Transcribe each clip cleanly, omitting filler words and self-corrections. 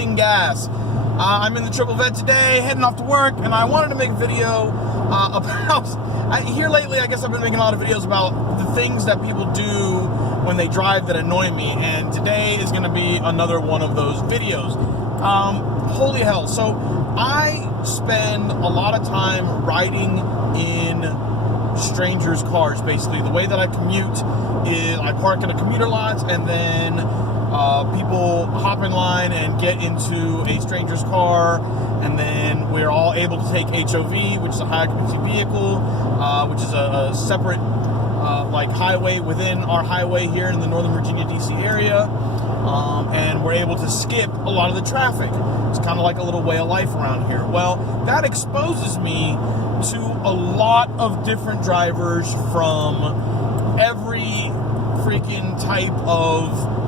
wasting gas. I'm in the triple vet today, heading off to work, and I wanted to make a video about, here lately I guess I've been making a lot of videos about the things that people do when they drive that annoy me, and today is going to be another one of those videos. Holy hell. So I spend a lot of time riding in strangers' cars, basically. The way that I commute is I park in a commuter lot, and then people hop in line and get into a stranger's car, and then we're all able to take HOV, which is a high occupancy vehicle, which is a separate like highway within our highway here in the Northern Virginia, DC area, and we're able to skip a lot of the traffic. It's kind of like a little way of life around here. Well, that exposes me to a lot of different drivers from every freaking type of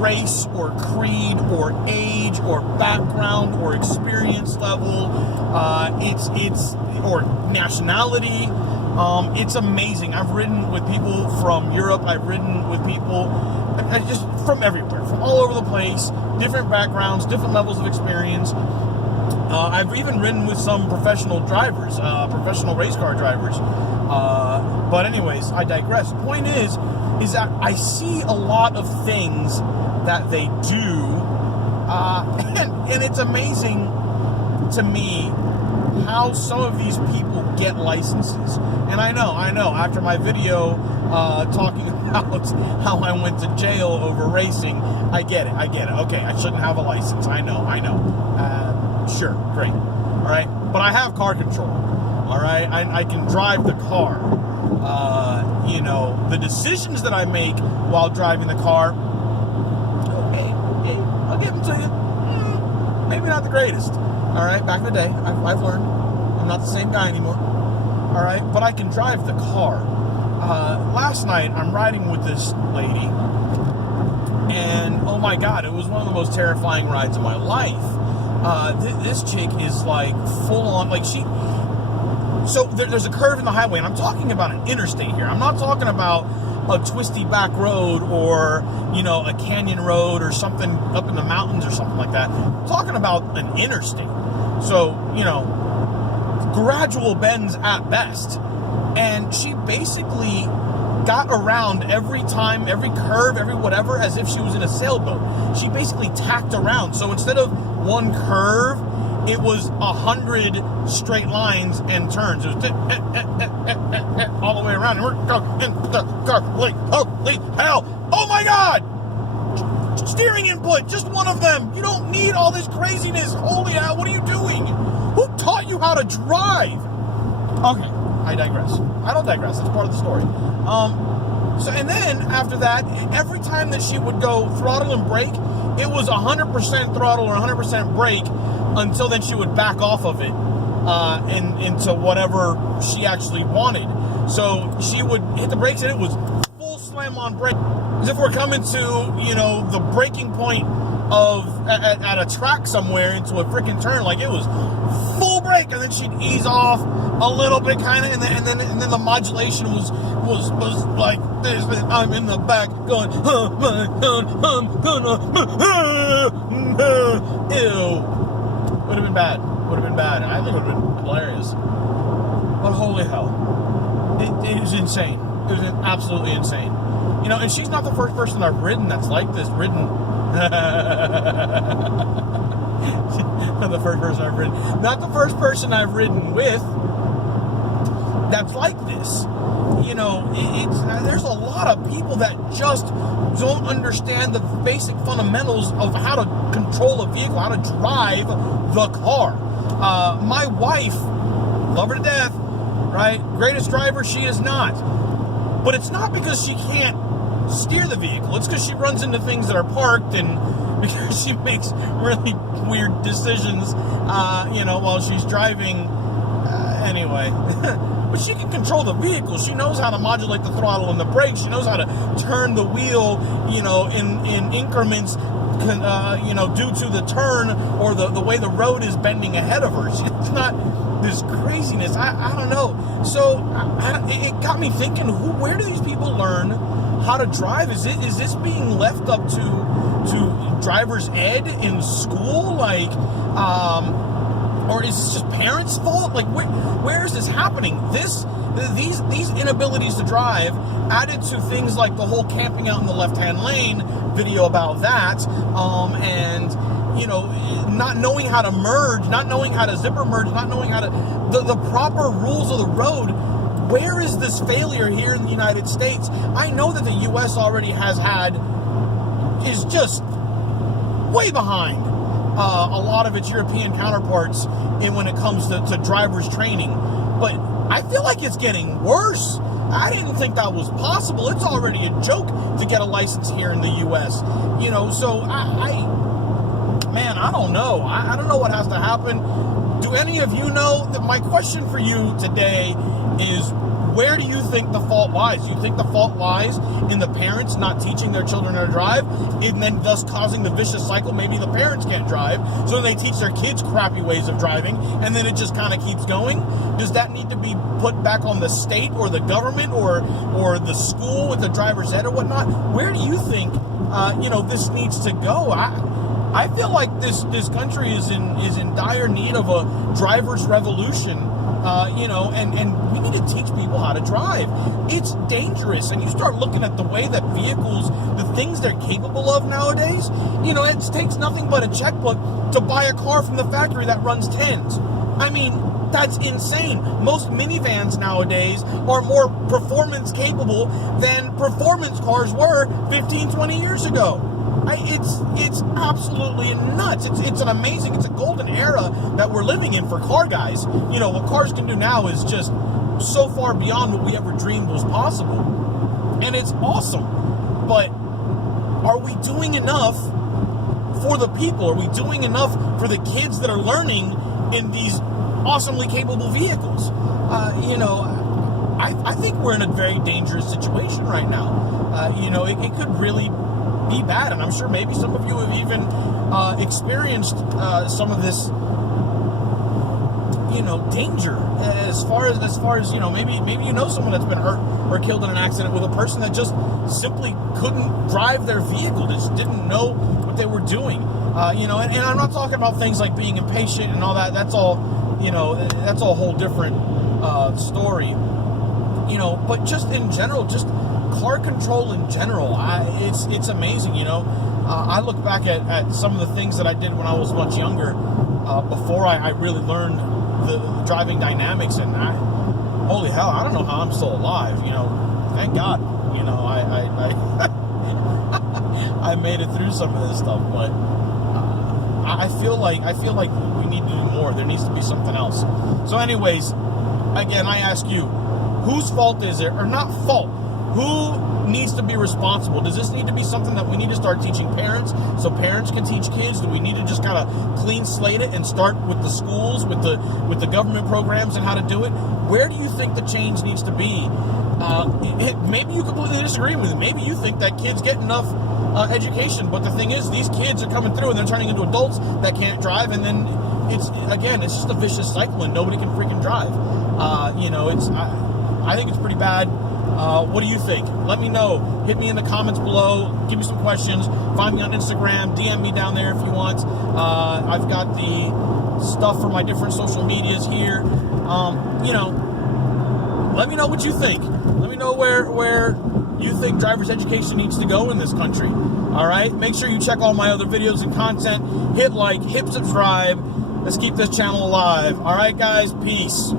race or creed or age or background or experience level, it's or nationality. It's amazing. I've ridden with people from Europe. I've ridden with people just from everywhere, from all over the place, different backgrounds, different levels of experience. I've even ridden with some professional drivers, professional race car drivers. But anyways, I digress. The point is that I see a lot of things that they do, and it's amazing to me how some of these people get licenses. And I know, after my video talking about how I went to jail over racing, I get it. Okay, I shouldn't have a license. I know. Sure, great. All right, but I have car control. All right, I can drive the car. The decisions that I make while driving the car, okay, I'll give them to you. Maybe not the greatest. All right, back in the day, I've learned I'm not the same guy anymore. All right, but I can drive the car. Last night, I'm riding with this lady, and oh my God, it was one of the most terrifying rides of my life. This chick is like full on, like so there's a curve in the highway, and I'm talking about an interstate here. I'm not talking about a twisty back road or, a canyon road or something up in the mountains or something like that. I'm talking about an interstate. So, gradual bends at best. And she basically got around every time, every curve, every whatever, as if she was in a sailboat. She basically tacked around. So instead of one curve, it was 100 straight lines and turns. It was all the way around. And we're going in the car. Like, holy hell. Oh my God! Steering input, just one of them. You don't need all this craziness. Holy hell, what are you doing? Who taught you how to drive? Okay, I digress. I don't digress. That's part of the story. And then after that, every time that she would go throttle and brake, it was 100% throttle or 100% brake, until then she would back off of it into whatever she actually wanted. So she would hit the brakes and it was full slam on brake, as if we're coming to the breaking point of at a track somewhere into a freaking turn. Like, it was full brake, and then she'd ease off a little bit, kind of, and then the modulation was like this. I'm in the back going, oh my God, I'm gonna, ew. Would have been bad. I think it would have been hilarious. But holy hell, it was insane. It was absolutely insane. And she's not the first person I've ridden that's like this. Not the first person I've ridden. Not the first person I've ridden with that's like this. There's a lot of people that just don't understand the basic fundamentals of how to control a vehicle, how to drive the car. My wife, love her to death, right? Greatest driver, she is not. But it's not because she can't steer the vehicle. It's because she runs into things that are parked, and because she makes really weird decisions, while she's driving. Anyway. But she can control the vehicle. She knows how to modulate the throttle and the brakes. She knows how to turn the wheel, in increments, due to the turn or the way the road is bending ahead of her. It's not this craziness. I don't know. So it got me thinking, where do these people learn how to drive? Is this being left up to driver's ed in school? Like, or is this just parents' fault? Like, where is this happening? These inabilities to drive, added to things like the whole camping out in the left-hand lane video about that, and not knowing how to merge, not knowing how to zipper merge, not knowing how to the proper rules of the road. Where is this failure here in the United States? I know that the U.S. already is just way behind a lot of its European counterparts when it comes to driver's training. But I feel like it's getting worse. I didn't think that was possible. It's already a joke to get a license here in the U.S. So I don't know. I don't know what has to happen. Do any of you know? My question for you today is, where do you think the fault lies? Do you think the fault lies in the parents not teaching their children how to drive, and then thus causing the vicious cycle? Maybe the parents can't drive, so they teach their kids crappy ways of driving, and then it just kind of keeps going. Does that need to be put back on the state or the government or the school with the driver's ed or whatnot? Where do you think this needs to go? I feel like this country is in dire need of a driver's revolution, and we need to teach people how to drive. It's dangerous, and you start looking at the way that vehicles, the things they're capable of nowadays, it takes nothing but a checkbook to buy a car from the factory that runs 10s. I mean, that's insane. Most minivans nowadays are more performance capable than performance cars were 15, 20 years ago. It's absolutely nuts. It's a golden era that we're living in for car guys. What cars can do now is just so far beyond what we ever dreamed was possible. And it's awesome. But are we doing enough for the people? Are we doing enough for the kids that are learning in these awesomely capable vehicles? I think we're in a very dangerous situation right now. It could really be bad, and I'm sure maybe some of you have even experienced some of this, danger. As far as maybe someone that's been hurt or killed in an accident with a person that just simply couldn't drive their vehicle, just didn't know what they were doing. And I'm not talking about things like being impatient and all that. That's all, that's a whole different story. But just in general, just car control in general, it's amazing. I look back at some of the things that I did when I was much younger, before I really learned the driving dynamics, and holy hell, I don't know how I'm still alive. Thank God. I made it through some of this stuff, but I feel like we need to do more. There needs to be something else. So, anyways, again, I ask you, whose fault is it, or not fault? Who needs to be responsible? Does this need to be something that we need to start teaching parents so parents can teach kids? Do we need to just kind of clean slate it and start with the schools, with the government programs and how to do it? Where do you think the change needs to be? Maybe you completely disagree with it. Maybe you think that kids get enough education, but the thing is, these kids are coming through and they're turning into adults that can't drive, and then it's just a vicious cycle and nobody can freaking drive. I think it's pretty bad. What do you think? Let me know. Hit me in the comments below. Give me some questions. Find me on Instagram. DM me down there if you want. I've got the stuff for my different social medias here. Let me know what you think. Let me know where you think driver's education needs to go in this country. All right? Make sure you check all my other videos and content. Hit like, hit subscribe. Let's keep this channel alive. All right, guys? Peace.